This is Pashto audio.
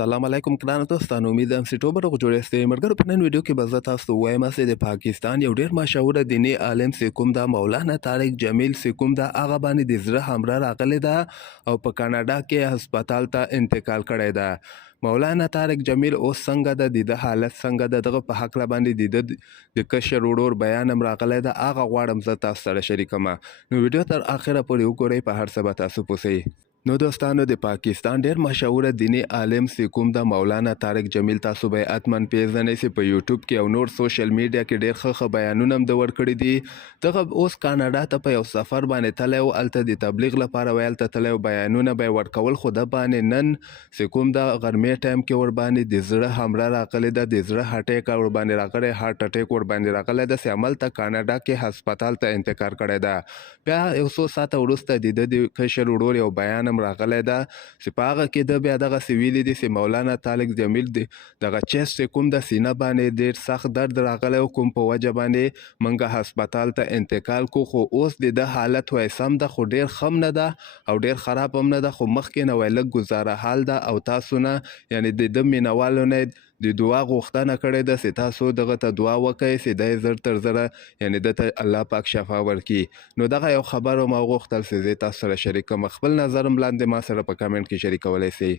السلام علیکم ګرانو دوستانو، امید یم چې ټول به روغ جوړ یاستئ. ملګرو، په نن ویډیو کې به زه تاسو ته ووایم چې د پاکستان یو ډېر مشهوره دیني عالم چې کوم ده مولانا طارق جمیل چې کوم ده هغه باندې د زړه حمله راغلې ده او په کاناډا کې هسپتال ته انتقال کړی ده. مولانا طارق جمیل اوس څنګه ده، د ده حالت څنګه ده، دغه په هکله باندې د ده د کشر ورور بیان هم راغلی ده، هغه غواړم زه تاسو سره شریکومه. نو ویډیو تر اخره پورې وګورئ، په هر څه به تاسو پوه سئ. نو دوستانو، د پاکستان ډیر مشهوره دینی عالم چې کوم د مولانا طارق جمیل تاسو به اتمن پیژنئ چې په یوټیوب کې او نور سوشل میډیا کې ډیر ښه بیانونه هم د ورکړي دي. دغه اوس کاناډا ته په یو سفر باندې تللی و، هلته د تبلیغ لپاره وی هلته تللی و، بیانونه به یې ورکول، خو ده باندې نن چې کوم د غرمې ټایم کې ور باندې د زړه حمله راغلې ده، د زړه اټیک ور باندې راغلی، هارټ اټیک ور باندې راغلی ده چې هملته کاناډا کې هسپتال ته انتقال کړی ده. بیا یو څو ساعته وروسته د ده د کشر ورور یو بیان هم راغلی ده چې په هغه کې ده بیا دغسې ویلي دي چې مولانا طارق جمیل دغه چیسټ چې کوم د سینه باندې ډېر سخت درد راغلی و، کوم په وجه باندې موږ هسپتال ته انتقال کو، خو اوس د ده حالت وایي سم ده، خو ډېر ښه هم نه ده او ډېر خراب هم نه ده، خو مخکې نه وایي لږ ګزاره حال ده او تاسو نه یعنې د ده مینهوالو نه د دعا غوښتنه کړې ده چې تاسو دغه ته دعا وکئ چې دی زر تر زره یعنې ده ته الله پاک شفا ورکړي. نو دغه یو خبر ما وغوښتل چې زه تاسو سره شریک کړم. خپل نظر هم لاندې ما سره په کمنټ کې شریکولی سئ.